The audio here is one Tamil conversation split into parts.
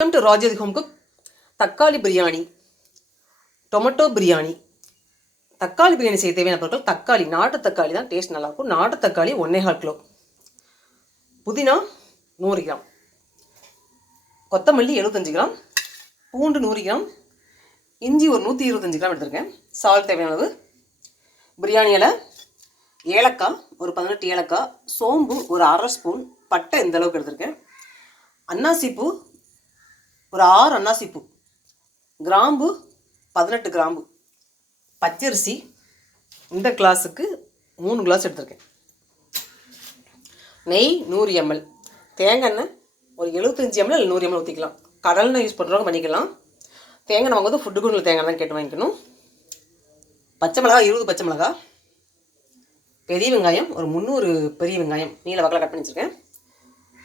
Welcome to Rajathi home cook தக்காளி பிரியாணி டொமேட்டோ பிரியாணி. தக்காளி பிரியாணி செய்ய தேவையான பொருட்கள் தக்காளி. நாட்டு தக்காளி தான் டேஸ்ட் நல்லாயிருக்கும். நாட்டு தக்காளி ஒன்றே கால். கிலோ புதினா நூறு கிராம். கொத்தமல்லி எழுபத்தஞ்சு கிராம். பூண்டு நூறு கிராம். இஞ்சி ஒரு நூற்றி இருபத்தஞ்சு கிராம் எடுத்திருக்கேன். சால்ட் தேவையான அளவு. பிரியாணி இலை ஏலக்காய் ஒரு பதினெட்டு ஏலக்காய். சோம்பு ஒரு அரை ஸ்பூன் பட்டை இந்த அளவுக்கு எடுத்திருக்கேன். அன்னாசிப்பூ ஒரு ஆறு அன்னாசிப்பூ. கிராம்பு பதினெட்டு கிராம்பு. பச்சரிசி இந்த கிளாஸுக்கு மூணு கிளாஸ் எடுத்திருக்கேன். நெய் நூறு எம்எல். தேங்காய் எண்ணெய் ஒரு எழுபத்தஞ்சி எம்எல் இல்லை நூறு எம்எல் ஊற்றிக்கலாம் கடலெண்ணெய் யூஸ் பண்ணுறவங்க பண்ணிக்கலாம். தேங்காய் நம்ம வந்து ஃபுட்டு குண்டில் தேங்காய் தான் கேட்டு வாங்கிக்கணும். பச்சை மிளகா இருபது பச்சை மிளகா. பெரிய வெங்காயம் ஒரு முந்நூறு பெரிய வெங்காயம் நீல வகையில் கட் பண்ணி வச்சுருக்கேன்.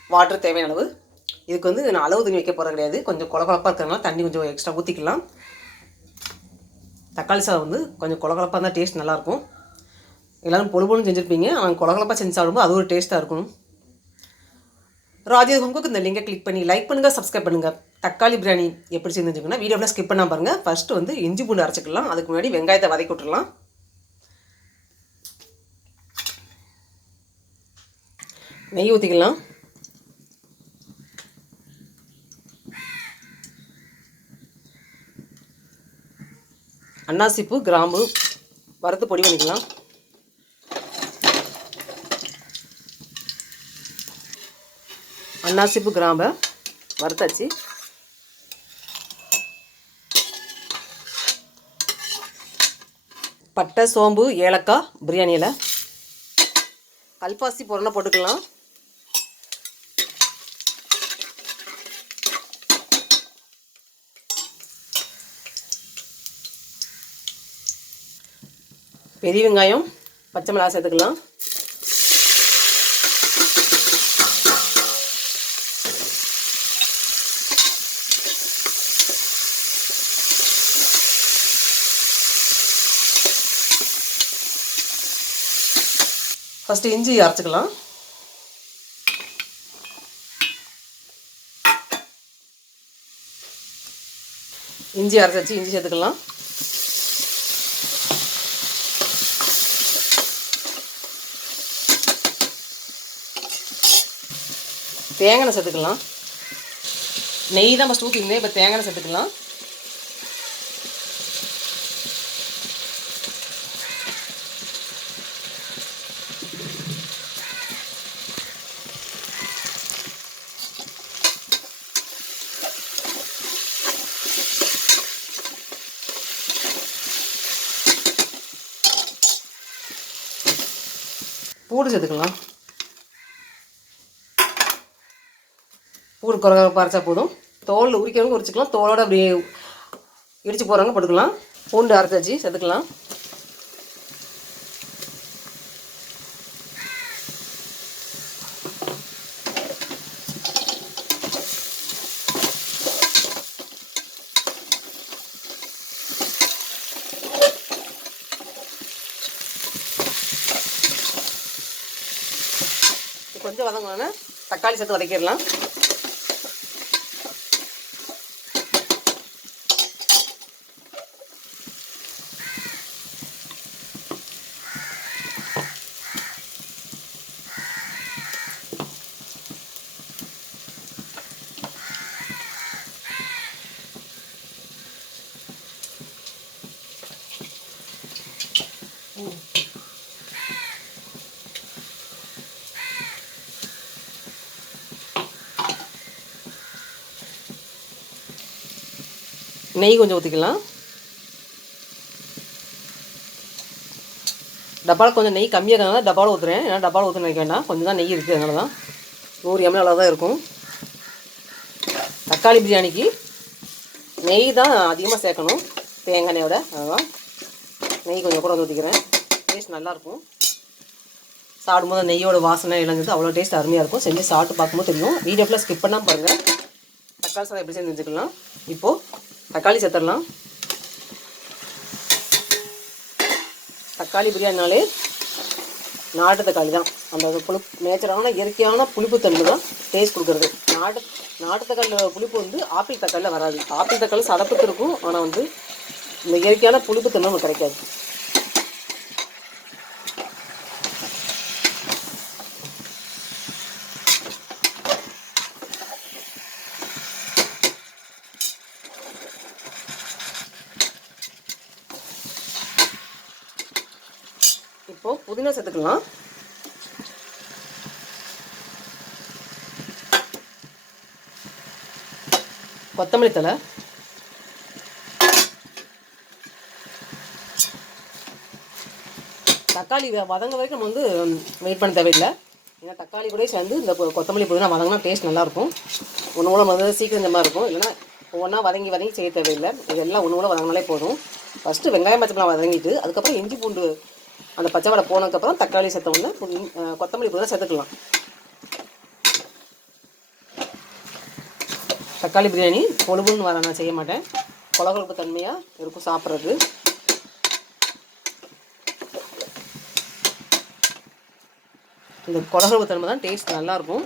வாட்டர் தேவையான அளவு. இதுக்கு வந்து நான் அளவு தண்ணி வைக்க போகிறது கிடையாது. கொஞ்சம் குழகுழப்பாக இருக்கிறதுனால தண்ணி கொஞ்சம் எக்ஸ்ட்ரா ஊற்றிக்கலாம் தக்காளி சாதம் வந்து கொஞ்சம் குழகலப்பாக இருந்தால் டேஸ்ட் நல்லாயிருக்கும். எல்லோரும் பொழு செஞ்சுருப்பீங்க. ஆனால் குழகலப்பாக செஞ்சு சாப்பிடும்போது அது ஒரு டேஸ்ட்டாக இருக்கும். ராஜேஷ் ஹோம்குக்கு இந்த லிங்கை கிளிக் பண்ணி லைக் பண்ணுங்கள் சப்ஸ்கிரைப் பண்ணுங்கள் தக்காளி பிரியாணி எப்படி செஞ்சுருக்கீங்கன்னா வீடியோவில் ஸ்கிப் பண்ணால் பாருங்கள் ஃபஸ்ட்டு வந்து இஞ்சி பூண்டு அரைச்சிக்கலாம். அதுக்கு முன்னாடி வெங்காயத்தை வதக்கி விட்டுடலாம் நெய் ஊற்றிக்கலாம் அன்னாசிப்பு கிராம்பு வறுத்து பொடி பண்ணிக்கலாம். அன்னாசிப்பு கிராம்பை வறுத்தாச்சு. பட்டை சோம்பு ஏலக்காய் பிரியாணியில். கல்பாசி பொருளை போட்டுக்கலாம். பெரிய வெங்காயம் பச்சை மிளகா சேர்த்துக்கலாம். ஃபஸ்ட்டு இஞ்சி அரைச்சிக்கலாம். இஞ்சி அரைச்சி வச்சு இஞ்சி சேர்த்துக்கலாம். தேங்காய் சேர்த்துக்கலாம். நெய் தான் ஃபஸ்ட் ஊற்றிருந்தேன் இப்போ தேங்காய் சேர்த்துக்கலாம். பூடு சேர்த்துக்கலாம். கூடு குறை பறிச்சா போதும். தோல் உரிக்கிறவங்க உரிச்சிக்கலாம். தோலோடு அப்படியே இடித்து போகிறவங்க போட்டுக்கலாம் பூண்டு அரைச்சாச்சு சேர்த்துக்கலாம் கொஞ்சம் வதங்கணும்னா தக்காளி சேர்த்து வதக்கிடலாம். நெய் கொஞ்சம் ஊற்றிக்கலாம் டப்பாவில் கொஞ்சம் நெய் கம்மியாக இருக்கிறதுனால டப்பாவில் ஊற்றுறேன் ஏன்னா டப்பாவில் ஊற்ற நினைக்க வேண்டாம். கொஞ்சம் தான் நெய் இருக்குது அதனால தான் நூறு எம்எல் அளவு தான் இருக்கும். தக்காளி பிரியாணிக்கு நெய் தான் அதிகமாக சேர்க்கணும். தேங்காய் எண்ணெயோட அதுதான் நெய் கொஞ்சம் கூட வந்து ஊற்றிக்கிறேன் டேஸ்ட் நல்லாயிருக்கும் சாப்பிடும்போது நெய்யோட வாசனை இழந்தது. அவ்வளோ டேஸ்ட் அருமையாக இருக்கும். செஞ்சு சாப்பிட்டு பார்க்கும்போது தெரியும். வீடியோ ஃபுல்லாக ஸ்கிப் பண்ணால் பாருங்கள் தக்காளி சாதம் எப்படி செஞ்சு இப்போது தக்காளி சேர்த்துடலாம் தக்காளி பிரியாணினாலே நாட்டு தக்காளி தான். அந்த புளிப்பு நேச்சரான இயற்கையான புளிப்புத்தன்மை தான் டேஸ்ட் கொடுக்குறது. நாட்டு நாட்டு தக்காளியில் புளிப்பு வந்து ஆப்பிள் தக்காளியில் வராது. ஆப்பிள் தக்காளி சடப்புக்கு இருக்கும். ஆனால் வந்து இந்த இயற்கையான புளிப்பு தன்மை கிடைக்காது. இப்போ புதினா சேர்த்துக்கலாம். கொத்தமல்லி தழை. தக்காளி வ- வதங்க வரைக்கும் நம்ம வந்து வெயிட் பண்ண தேவையில்லை. ஏன்னா தக்காளி கூட சேர்ந்து இந்த கொத்தமல்லி புதினா வதங்கினா டேஸ்ட் நல்லாயிருக்கும். ஒன்று கூட வந்து சீக்கிரம் இந்த மாதிரி இருக்கும். இல்லைன்னா ஒவ்வொன்றா வதங்கி வதங்கி செய்ய தேவையில்லை. இதெல்லாம் ஒன்று கூட வதங்கினாலே போதும். ஃபஸ்ட்டு வெங்காயம் பச்சைப்பழம் வதங்கிட்டு அதுக்கப்புறம் இஞ்சி பூண்டு அந்த பச்சை வடை போனதுக்கப்புறம் தக்காளி சேர்த்த உடனே கொத்தமல்லி புதினா சேர்த்துக்கலாம். தக்காளி பிரியாணி பொழுதுன்னு வர நான் செய்ய மாட்டேன். குழகுழப்பு தன்மையாக இருக்கும் சாப்பிட்றது. இந்த குழகுழப்பு தன்மை தான் டேஸ்ட் நல்லாயிருக்கும்.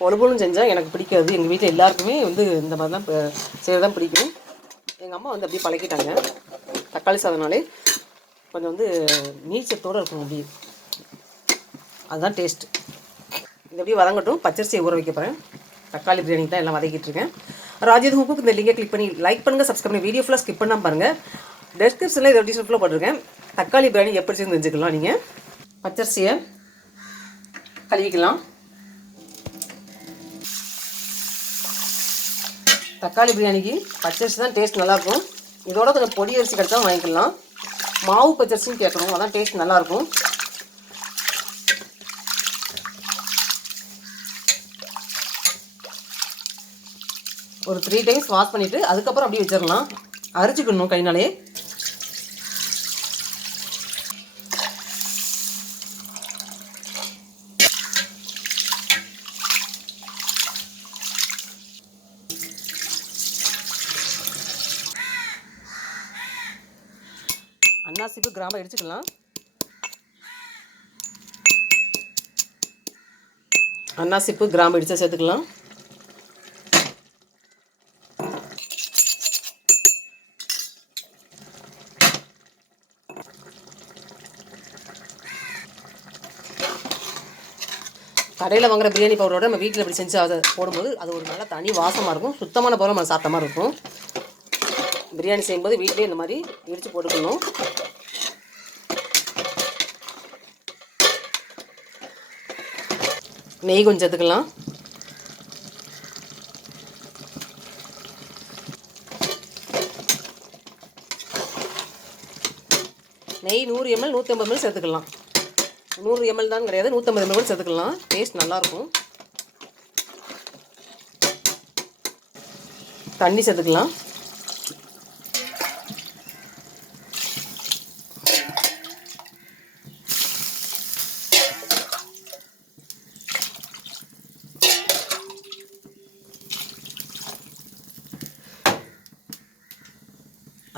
பொழுபுன்னு செஞ்சால் எனக்கு பிடிக்காது. எங்கள் வீட்டில் எல்லாருக்குமே வந்து இந்த மாதிரி தான் செய்கிறது தான் பிடிக்கும். எங்கள் அம்மா வந்து அப்படியே பழக்கிட்டாங்க தக்காளி சாதம்னாலே கொஞ்சம் வந்து நீச்சத்தோடு இருக்கும் அப்படி அதுதான் டேஸ்ட் இது அப்படியே வதங்கட்டும். பச்சரிசியை ஊற வைக்க போகிறேன் தக்காளி பிரியாணி தான் எல்லாம் வதக்கிட்டு இருக்கேன். ராஜேத் ஹூப்புக்கு இந்த லிங்கை கிளிக் பண்ணி லைக் பண்ணுங்கள் சப்ஸ்கிரைப் பண்ணி வீடியோ ஃபுல்லாக ஸ்கிப் பண்ணால் பாருங்கள் டெஸ்கிரிப்ஷனில் இதை டிஸ்கிரிப்ஷனில் போட்டிருக்கேன். தக்காளி பிரியாணி எப்படி செஞ்சு தெரிஞ்சுக்கலாம் நீங்கள் பச்சரிசியை கழுவிக்கலாம். தக்காளி பிரியாணிக்கு பச்சரிசி தான் டேஸ்ட் நல்லாயிருக்கும் இதோட கொஞ்சம் பொடி அரிசி கிடைச்சா வாங்கிக்கலாம். மாவு பச்சரிசின்னு கேட்கணும் அதான் டேஸ்ட் நல்லாயிருக்கும் ஒரு த்ரீ டைம்ஸ் வாஷ் பண்ணிவிட்டு அதுக்கப்புறம் அப்படியே வச்சிடலாம் அரிச்சிக்கணும் கைனாலே அன்னாசிப்பு கிராமம் இடிச்சுக்கலாம் அன்னாசிப்பு கிராம்பு இடிச்சா சேர்த்துக்கலாம். கடையில் வாங்குற பிரியாணி பவுடரோட நம்ம வீட்டில் இப்படி செஞ்சு அதை போடும்போது அது ஒரு நல்ல தனி வாசமாக இருக்கும். சுத்தமான பவுடர் நம்ம சாப்பிட்ட மாதிரி இருக்கும். பிரியாணி செய்யும்போது வீட்டிலே இந்த மாதிரி விரித்து போட்டுக்கணும். நெய் கொஞ்சம் எடுத்துக்கலாம் நெய் நூறு எம்எல் நூற்றம்பது எம்எல் சேர்த்துக்கலாம். நூறு எம்எல் தான் கிடையாது நூற்றம்பது எம்எல் கூட சேர்த்துக்கலாம். டேஸ்ட் நல்லாயிருக்கும் தண்ணி சேர்த்துக்கலாம்.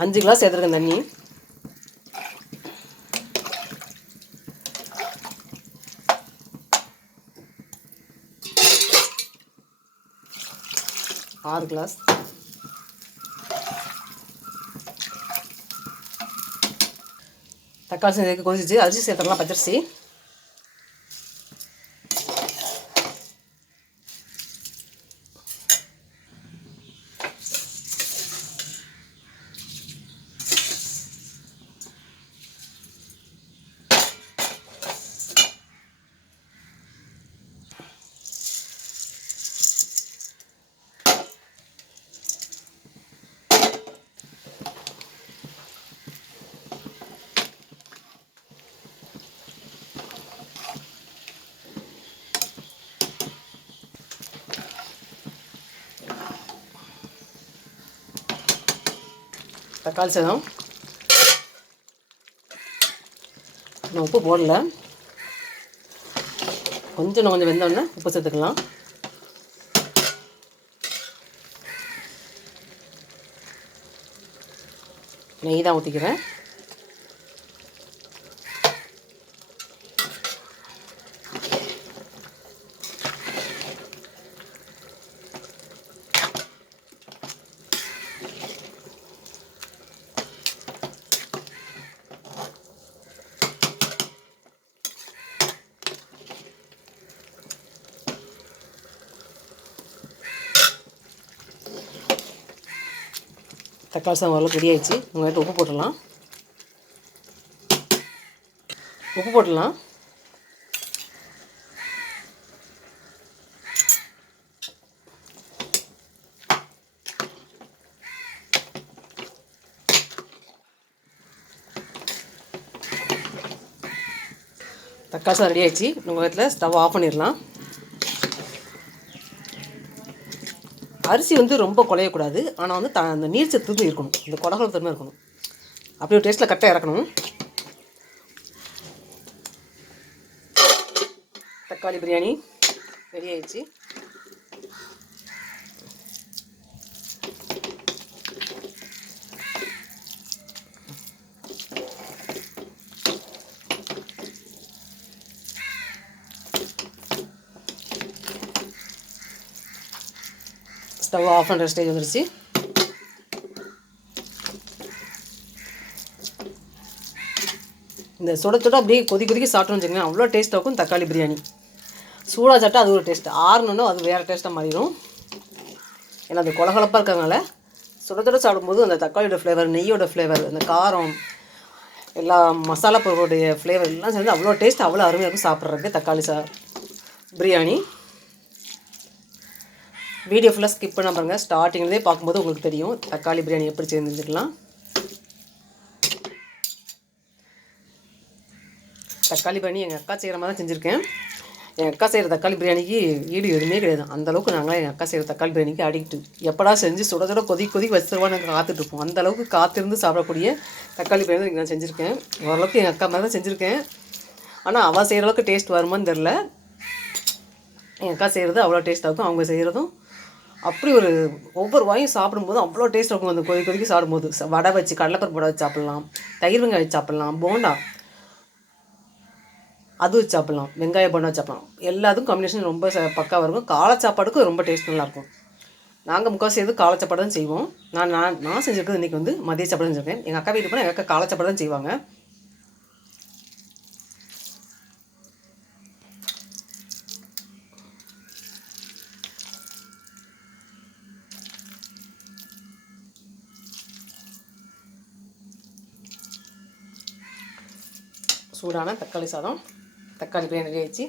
அஞ்சு கிளாஸ் சேர்த்துருக்கேன் தண்ணி. ஆறு கிளாஸ் தக்காளி சேர்த்து கொதிச்சு அரிசி சேர்த்துடலாம் பச்சரிசி. தக்காளி சாதம். நான் உப்பு போடல. கொஞ்சம் இன்னும் கொஞ்சம் வெந்தோடனே உப்பு சேர்த்துக்கலாம். நெய் தான் ஊற்றிக்கிறேன் தக்காளி சாதம் ஓரளவுக்கு ரெடி உங்கள்கிட்ட உப்பு போட்டுடலாம். உப்பு போட்டுடலாம். தக்காளி சாதம் ரெடி ஆகிடுச்சு உங்கள் இடத்துல ஸ்டவ் ஆஃப் பண்ணிடலாம். அரிசி வந்து ரொம்ப குலையக்கூடாது ஆனால் வந்து த அந்த நீர் சத்து வந்து இருக்கணும். இந்த குடகுல தன்மை இருக்கணும். அப்படி ஒரு டேஸ்ட்டில் கரெக்டாக இறக்கணும். தக்காளி பிரியாணி ரெடி ஆயிடுச்சு. ஸ்டவ் ஆஃப் பண்ணுற ஸ்டேஜ் வந்துருச்சு இந்த சுட சுட அப்படியே கொதி கொதிக்க சாப்பிட்டோம்னு வச்சுக்கோங்க அவ்வளோ டேஸ்ட்டாக இருக்கும் தக்காளி பிரியாணி. சூடாக சாப்பிட்டா அது ஒரு டேஸ்ட் ஆறணுன்னா அது வேறு டேஸ்ட்டாக மாறிடும். ஏன்னா அது கொலகொலப்பாக இருக்கிறதுனால சுட சுட சாப்பிடும்போது அந்த தக்காளியோட ஃப்ளேவர் நெய்யோட ஃப்ளேவர் அந்த காரம் எல்லா மசாலா பொருளுடைய ஃப்ளேவர் எல்லாம் சேர்ந்து அவ்வளோ டேஸ்ட் அவ்வளோ அருமையாக இருக்கும் சாப்பிட்றதுக்கு தக்காளி சா பிரியாணி. வீடியோ ஃபுல்லாக ஸ்கிப் பண்ண பாருங்கள் ஸ்டார்டிங்லேயே பார்க்கும்போது உங்களுக்கு தெரியும். தக்காளி பிரியாணி எப்படி செஞ்சுக்கலாம் தக்காளி பிரியாணி எங்கள் அக்கா செய்கிற மாதிரி தான் செஞ்சுருக்கேன். எங்கள் அக்கா செய்கிற தக்காளி பிரியாணிக்கு ஈடு எதுவுமே கிடையாது. அந்தளவுக்கு நாங்களாம் எங்கள் அக்கா செய்கிற தக்காளி பிரியாணிக்கு அடிக்ட்டு எப்படா செஞ்சு சுட சுட கொதி கொதி வச்சுருவா நாங்கள் காத்துட்ருப்போம் அந்தளவுக்கு காத்திருந்து சாப்பிடக்கூடிய தக்காளி பிரியாணி நான் செஞ்சுருக்கேன். ஓரளவுக்கு எங்கள் அக்கா மாதிரி தான் செஞ்சுருக்கேன். ஆனால் அவள் செய்கிற அளவுக்கு டேஸ்ட் வருமான்னு தெரில எங்கள் அக்கா செய்கிறது அவ்வளோ டேஸ்ட்டாக இருக்கும். அவங்க செய்கிறதும் அப்படி ஒரு ஒவ்வொரு வாயும் சாப்பிடும்போது அவ்வளோ டேஸ்ட் இருக்கும் அந்த கொதி கொதிக்க சாப்பிடும்போது. வடை வச்சு கடலைப்பருப்பு வடை வச்சு சாப்பிட்லாம். தயிர் வெங்காயம் வச்சு சாப்பிட்லாம். போண்டா அது வச்சு சாப்பிட்லாம். வெங்காய போண்டா சாப்பிட்லாம். எல்லாத்துக்கும் காம்பினேஷன் ரொம்ப ச- இருக்கும். காலை சாப்பாடுக்கும் ரொம்ப டேஸ்ட் நல்லாயிருக்கும் நாங்கள் முக்கால்வாசி எது காலை சாப்பாடு தான் செய்வோம். நான் நான் நான் செஞ்சுருக்கிறது இன்றைக்கி வந்து மதிய சாப்பாடு செஞ்சுருக்கேன். எங்கள் அக்கா வீட்டுக்கு போனால் எங்கள் அக்கா காலை சாப்பாடு தான் செய்வாங்க. சூடான தக்காளி சாதம். தக்காளி பிரியாணி ரெடி ஆயிடுச்சு.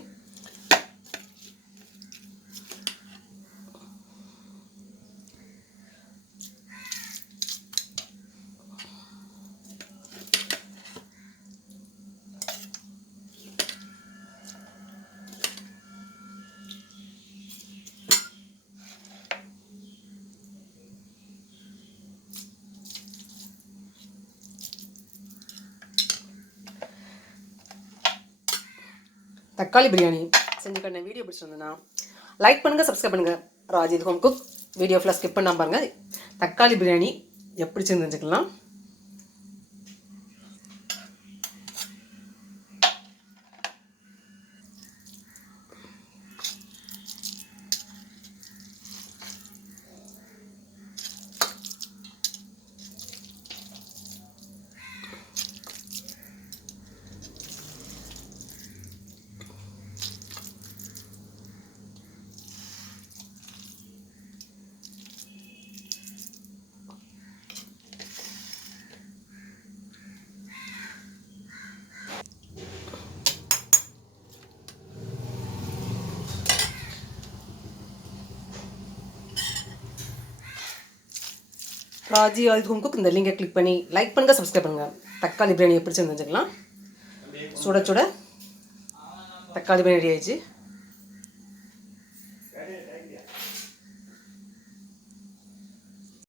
தக்காளி பிரியாணி. செஞ்சு கண்ண வீடியோ பிடிச்சிருந்தேன்னா லைக் பண்ணுங்கள் சப்ஸ்கிரைப் பண்ணுங்கள் ராஜித் ஹோம் குக் வீடியோ ஃபுல்லாக ஸ்கிப் பண்ணாம பாருங்கள் தக்காளி பிரியாணி எப்படி செஞ்சு தெரிஞ்சுக்கலாம் காஜி ஆயுத் ஹோம் குக் இந்த லிங்கை கிளிக் பண்ணி லைக் பண்ணுங்கள் சப்ஸ்கிரைப் பண்ணுங்கள் தக்காளி பிரியாணி எப்படி செஞ்சு தெரிஞ்சுக்கலாம் சுட சுட தக்காளி பிரியாணி ரெடி ஆயிடுச்சு.